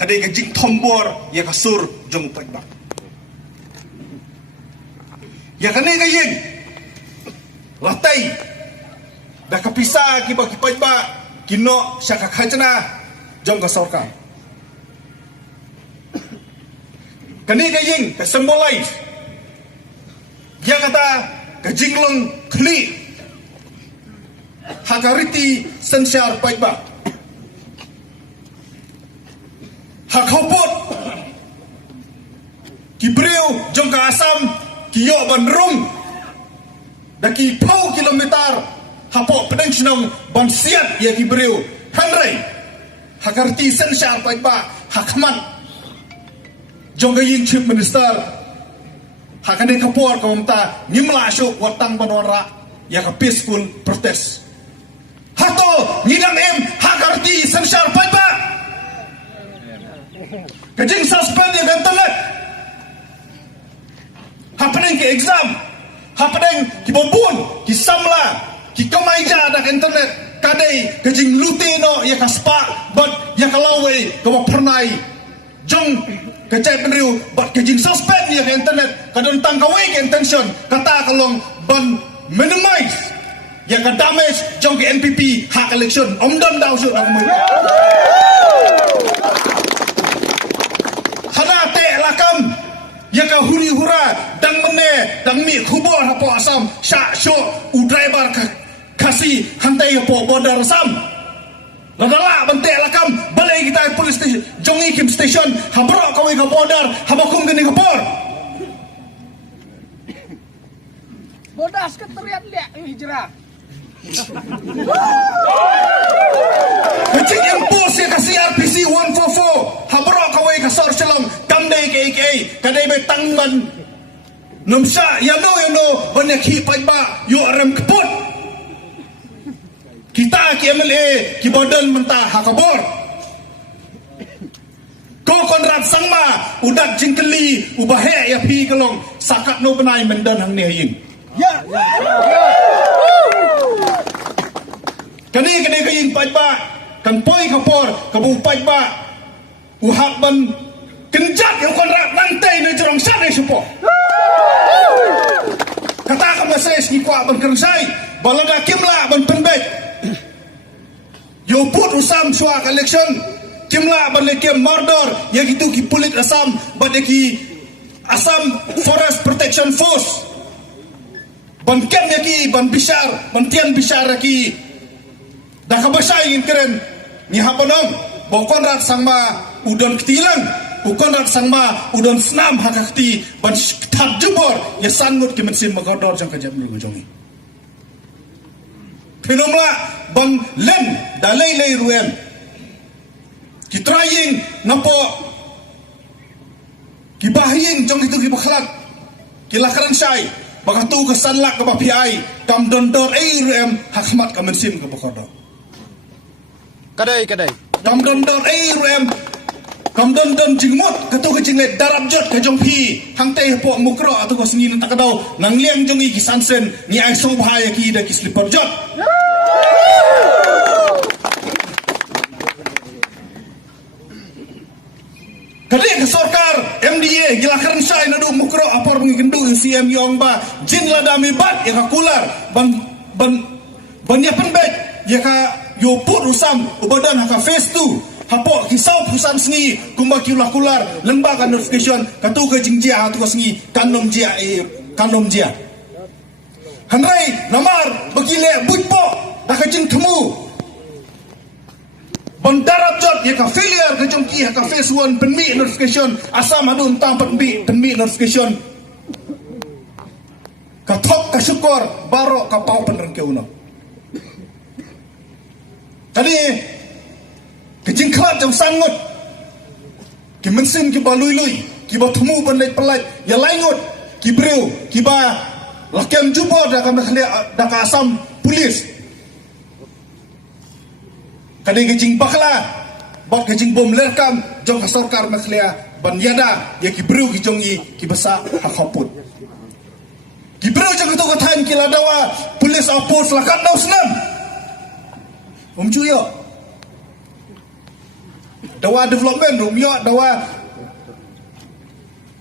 kadai ka jing tombor ya ka sur jong pagba ya kanai ka yin latai dah ka pisa ki ba ki pagba kino syaka khajna jong ka sorka kanai ka yin ka symbolize ya kata ka jinglong kli hakariti sensyar pagba hakopot kibreu jong ka asam kiyo bandrung daki pau kilometer hapo pedang sinong ban siat ya kibreu hanrei hakarti sensyar pagba hakmat jong ka yin chief minister hakane kapor komta nimla syuk watang banwara ya ka peaceful protest hato ngidam hakarti sensyar pagba kajing suspend ya internet happening ke exam happening ki bombun ki samla ki kamaija dak internet kadai kajing lutino ya kaspa but ya kalawe ko pernai jong kacai penriu but kajing suspend ya internet kadon tangkawe ke intention kata kalong ban minimize ya ka damage jong ke NPP hak election omdon daw syuk nak mo lakam ya ka huri hura dang mene dang mi khubor hapo asam sha sho u driver ka kasi hantai hapo border asam ladala bante lakam balai kita police station jongi kim station habro kawai ka border habakum gani ka por border sekretariat liak hijrah kecik impos ya kasi RPC 144 habro kawai ka sor chalong kamdai ke kadai be tangman numsa yano banyak hi paiba yo rem keput kita ki MLA ki badan mentah hakabor ko konrad sangma udak jingkeli ubahe ya pi kalong sakat no benai mendan hang ne yin ya kani kayin paiba kan poi kapor kabu paiba uhak ban kenjat yang konrak lantai na jerong sana supo kata kamu saya sikwa ban kersai balada kimla ban penbek yo put usam sua election kimla ban lekem murder yang itu ki pulit asam ban ki asam forest protection force ban kem ki ban bishar ban tian bishar ki dah kabasai ingin keren ni hapanong bokon rat sangma udon ketilang ukon rat sangma udon senam hakakti ban tat jubor ya sangut ki mensim makodor jang kajap nu jongi fenomla ban len dalai lei ruem ki trying napo ki bahing jong itu ki bakhlat ki lakaran sai bakatu ke sanlak ke bapiai kam dondor ruem hakmat ka mensim ke bakodor kadai kam dondor ruem kam don jingmot katu ke jingle darab jot ke jong pi hang tei po mukro atau ko singin tak daw nang liang jong i kisansen ni ai so bahaya ki da ki slipper jot kadai ke sorkar MDA gilakaran sai nadu mukro apor ngendu CM yong ba jin ladami bat ya kakular ban ya penbek ya ka yo put usam ubadan haka phase 2 hapo kisau pusan sengi kumba kiulah kular lembaga notification katu ke jingjia hatu sengi kanom jia hanrai namar begile bujpo dah kajing temu bandarab jot ya ka failure ke jongki haka phase 1 penmi notification asam adun tam penmi notification katok ka syukur baro ka pau penreng ke uno tadi kejing klat jam sangut ki mensin ki balui ki ba temu ban lek pelat ya laingut ki breu ki ba lakem jubo da ka asam polis kadi kejing bakla bot kejing bom lerkam jong sorkar makhlia ban yada ya ki breu ki jongi ki basa hakoput ki breu jong tu ka than ki ladawa polis opos lakat daw senam Om Cuyo dawa development rum yo dawa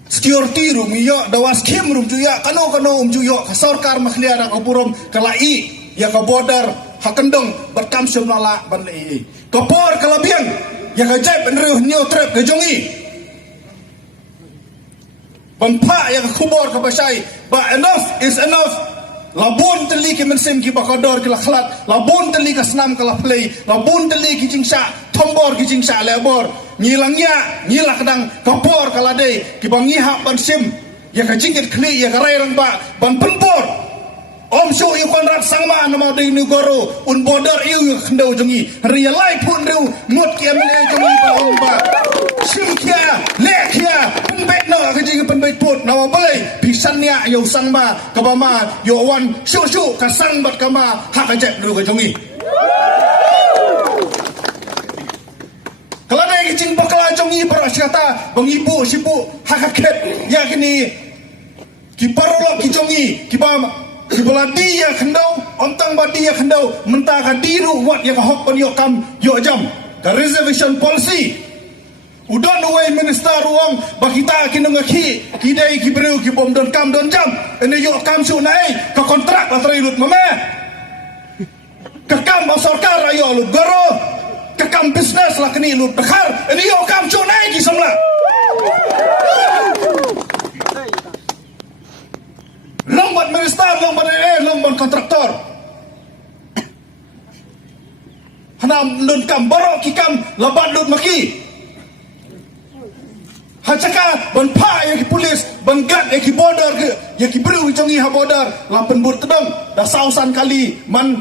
security rum yo dawa scheme rum juya kano juyo ka sarkar makhlia ra kaburum kalai ya ka border hakendong berkam semlala banlei kapor kalabiang ya ka jai penriu new trip ke jongi banpa ya ka kubor ka basai but enough is enough. Labun teli ki mensim ki bakador ki lakhlat, labun teli ka senam ka play, labun teli ki jingsa tombor ki jingsa lebor, ngilangnya ngilak kadang kapor kalade ki bangi hak ban sim ya ka jingit kli ya ka rairang ba ban penpor om shu yu konrat sangma nama de negoro un border yu khndau jongi rialai pun riu ngot ki amle jongi ba om ba sim kia le kia penbet no ka jing penbet put nawa balai pisannya yo sangma ka bama yo wan shu ka sang bat kama hak ajak ru ka jongi kalau ada jing bakala jongi beras kata bang ibu sibu hak ket ya kini ki parolok ki jongi ki bama Kibala dia kendau, ontang ba dia kendau, mentah ka diru wat ya ka hok pan yo kam yo jam. Ka reservation policy. Udon way minister ruang ba kita kinung ki kidai ki breu ki bom don kam don jam. Ene yo kam su nai ka kontrak la trilut mame. Ka kam ba sarkar ayo lu goro. Ka kam business la kini lu bekar. Ene yo kam su nai ki samla. Lombat minister, lombat kontraktor. Hanam nun kam borok ki kam labat lut maki. Hacaka ban pa ya ki polis, ban gad ya ki border ke, ya ki bru jongi ha border, lampen bur tedong, dah sausan kali man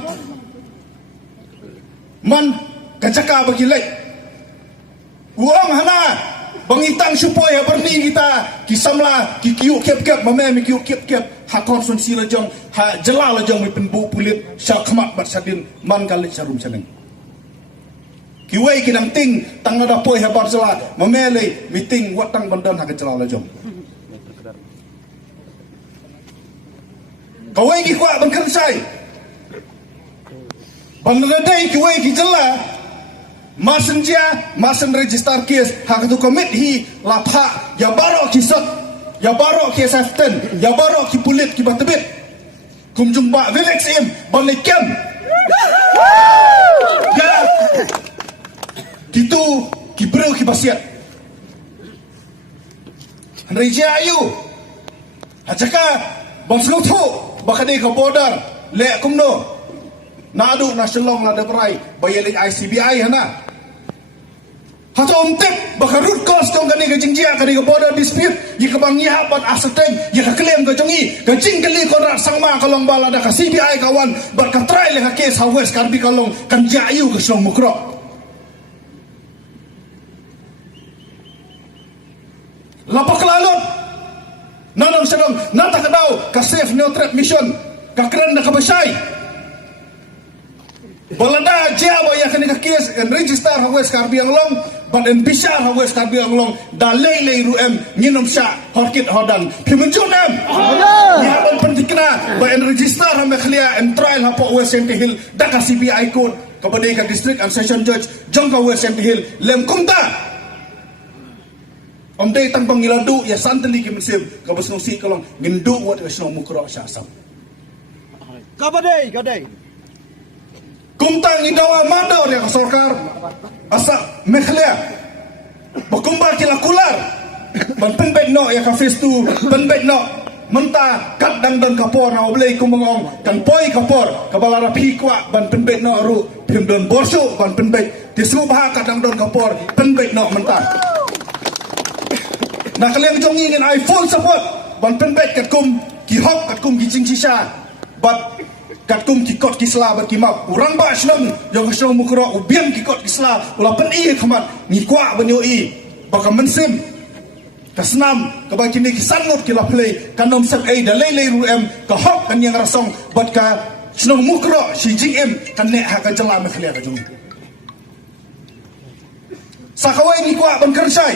kacaka bagi lek. Uang hana bangitang supaya berni kita kisamla ki kiu kep mame mi kiu kep ha konsensi la jong ha jela la jong mi penbu pulit syak khamat bat sadin man kali sarum saneng ki wei ki nang ting tang ada poi ha bar jela mame le meeting watang bandan ha jela la jong ka wei ki kwa ban kan sai ban redai ki wei ki jela masen register kes hak tu komit hi lapha ya baro kisot ya baro ki saften ya baro ki pulit ki batebit kum jumpa village im balikem ya kitu ki breu ki basiat reja ayu hajaka bang slutu bakade ka border le kumno nadu nasional la debrai bayalik ICBI hana Hato omtep baka root cause kong kani ka jingjia kani ka border dispute yi ka bang yapat asateng yi ka claim ka jongi ka jingkali konrat sangma kalong balada ka CBI kawan bar ka try le ka case hawes karbi kalong kan jayu ka syong mukro lapak lalot nanong sedong nata kadau ka safe no threat mission ka kren na kabasay balada jawa ya kani ka case and register hawes karbi ang long ban en bishar hawes karbi ang long da lei ruem nginom sha horkit hodan pimenjunam ya ban pentikna ba en register ha mekhlia en trial ha po west hill da ka CBI code ka badai ka district and session judge jong ka west hill lem kumta om dei tang bang ngiladu ya santali ki mesim ka basno si kalong ngindu wat ka sno mukro sha sam Kadai. kumtang idawa mandor ya ka sarkar asa mekhlia bakumba kila kular ban penbet no ya ka face tu penbet no menta kat dang dan kapor na oblei kumongong kan poi kapor kabalara pikwa ban penbet no ru pim don borso ban penbet tisu bah kat dang don kapor penbet no menta na kalian jongi ngin I full support ban penbet kat kum ki hok kat kum ki jing sisa but kat kum ki kot kisla berkimap urang ba shlom yang shlom mukro ubiam ki kot kisla ula pen i khamat ni kwa banyo i baka mensim kasnam ka ba kini kisanot ki la play kanom sep ai da lei ruem ka hok kan yang rasong bat ka shlom mukro si jing em kan ne ha ka jala me khlia ka jung sakawai ni kwa ban kersai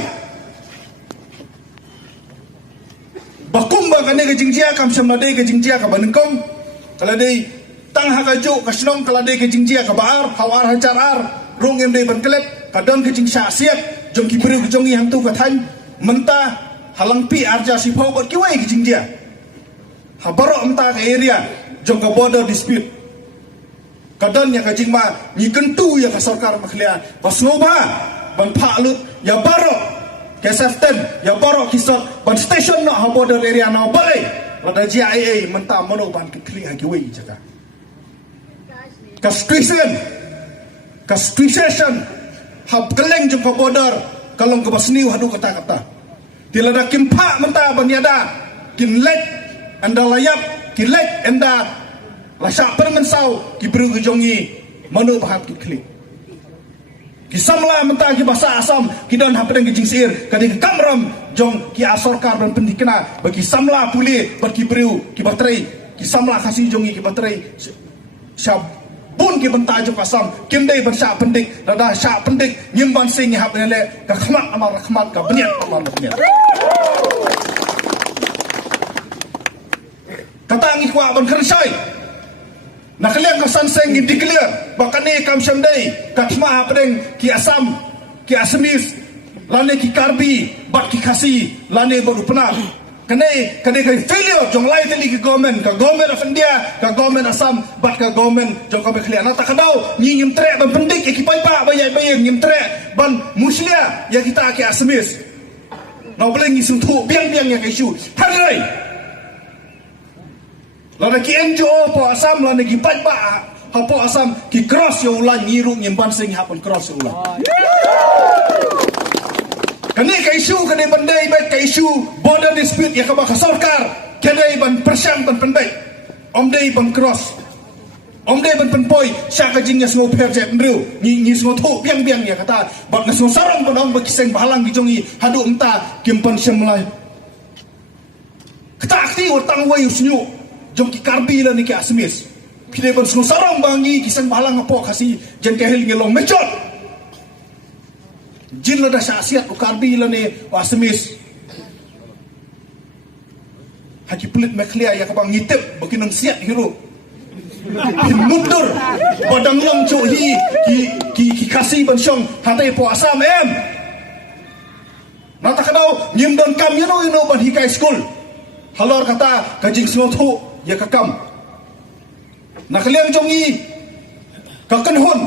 bakumba kan ne ka jingjia kam samade ka jingjia ka banengkom kalau dei tang hakajo kasnong kalau dei ke jingjia ka baar hawar hajar ar rong em dei ban kelep kadang ke jing syasiat jong ki beri ke jong yang tu kathan mentah halang pi arja si phau bot ki wai ke jing dia habaro mentah ke area jong ka border dispute kadang ya ka jing ma ni kentu ya ka sarkar makhlia basnoba ban phalut ya baro ke saften ya baro kisot ban station no ha border area no balai lada GIA mentah mono ban ki kli ha ki wai jaka castration hab keleng jong ka border kalong ka basniu hadu kata-kata tilada kimpa mentah banyada kinlek anda layap kinlek anda lasak permensau ki bru jongi manu bahap ki klik ki samla mentah ki bahasa asam ki don hapdeng ki jingsir kadi ki kamram jong ki asorkar dan pendikna bagi samla puli bagi bru ki batrai ki samla kasih jongi ki batrai syab bun ki bentah jong asam kimdai bersyak pendik dada syak pendik nyimban sing hap le ka khmat amar khmat ka beniat amar beniat kata ngi kwa ban kersai nak liang ka san seng di clear bakane kam shamdai ka khma hapdeng ki asam ki asmis lane ki karbi bat ki khasi lane bodu pena kane kai failure jong lai tali ki government of India ka government Assam bat ka government jong ka bekhlia na takadau ni nyim tre ban pendik ki pai pa bayai bayang nyim tre ban muslia ya kita ki asmis no boleh ngi sum thu biang ya kai shu harai lada ki NGO po Assam lada ki pai pa hapo Assam ki cross yo ulan nyiru nyim ban sing hapon cross yo ulan kani ka isu kani bandai bet ka isu border dispute ya ka ba sarkar kani ban persyang ban pendai omdai ban cross omdai ban penpoi sya ka jingnya smo perjet mru ni smo thu biang ya kata bat na smo sarang ban ong bakiseng balang gijongi hadu emta kimpan semlai kata akti utang wa yusnyu jong ki karbi la ni ki asmis pide ban smo sarang bangi kiseng balang apo kasi jen kahil ngelong mechot jin lada syasiat ukarbi lane wasmis haki pelit meklia ya kabang ngitip baginang siat hiru mundur badang long cu ki kasi ban syong hatai po Assam nata kadau nyim don kam ban hikai school halor kata kajing snothu ya kakam nakaliang jongi kakenhun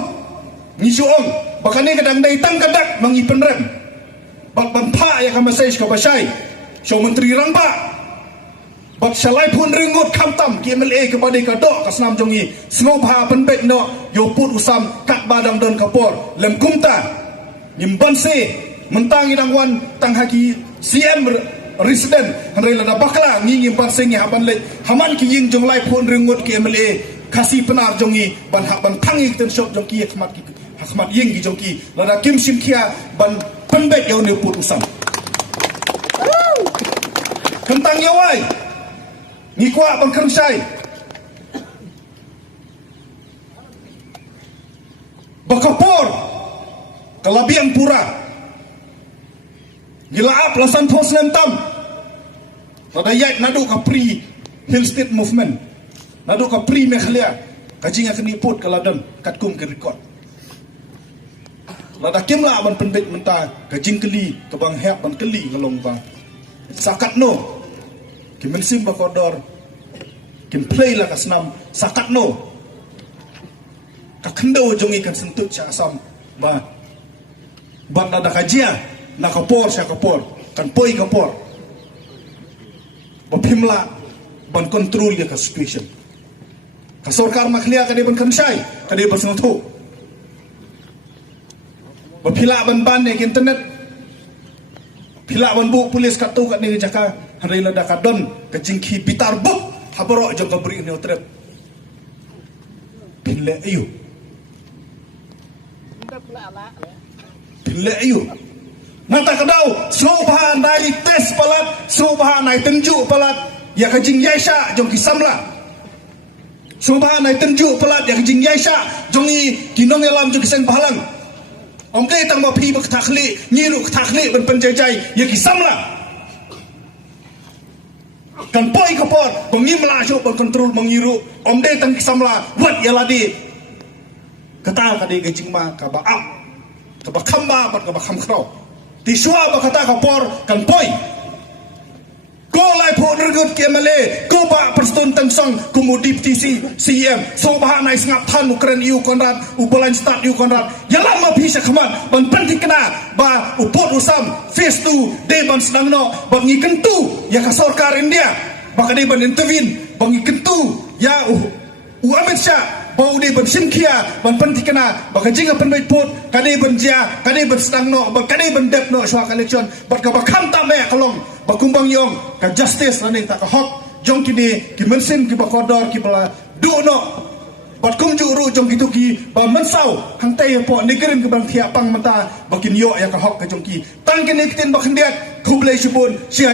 ni suong bakane kadang dai tang kadak mangi penrem bak ban pha ya ka message ka basai so menteri rangba bak salai pun ringut khamtam ki MLA ke badai ka dok ka snam jongi snobha penbek no yo put usam kat badang don kapor lem kumta nyimban se mentang idangwan tang haki CM resident hanrei lada bakla ngi nyimban se ngi haban le haman ki ying jong lai pun ringut ki MLA kasih penar jongi ban hak ban tangi ten shop jongki khmat ki khmat ying ki jongki lada kim sim khia ban penbek yo ne put usam kentang yawai ni kwa ban kersai bakapor kalabiang pura gilaap lasan poslem tam lada yait nadu ka pri hill state movement nadu ka pri mekhlia kajing akan niput kaladon katkum ke record lada kimla ban pendek mentah kajing keli kebang hep ban keli kalong bang sakat no kim mensim bakodor kim play la kasnam sakat no ka kendo jongi kan sentut cha asam ba ban lada kajia na kapor sya kapor kan poi kapor ba pimla ban control ya ka situation ka sarkar makhlia ka de ban kansai ka de ban sengthu Pila ban internet pila ban bu polis katu kat ni jaka hari lada kadon kejingki bitar buk habaro jong ka beri ni otrep pile ayu mata kadau sobha nai tes palat sobha nai tenju palat ya kejing yaisha jong ki samla sobha nai tenju palat ya kejing yaisha jongi kinong elam jong kiseng bahalang Om kay tang mapi bak takhli nyiru takhli ban penjajai ya kisamla kan poi kapor bangimla syo ban kontrol mangiru om de tang kisamla wat ya ladi kata kadi gajing ma ka ba Kabakamba bat kabakam kro. Tisua bakata kapor kan poi. Ko lai po nergut KMLA, ko ba perston tengsong kumudip TC CM. So bah nai ngap tan ukren iu konrad, ubolan start iu konrad. Yalam ma bisa kaman ban penting kena ba upot usam phase 2 de ban sedang no bangi kentu ya ka sarkar India. Baka de ban intervene bangi kentu ya Amit Shah bau de ban simkia ban penting kena baka jinga penbait pot kade ban jia kade ban sedang no kade ban dep no shwa election bat ka bakam ta me kalong bakumbang yong ka justice rani ta ka hok jong kini ki mensin ki bakodor ki bala du no bat kum ju ru jong kitu ki ba mensau hang tai po negerin ke bang thia pang mata bakin yo ya ka hok ka jong ki tan kini kitin bakendiat kublai shibun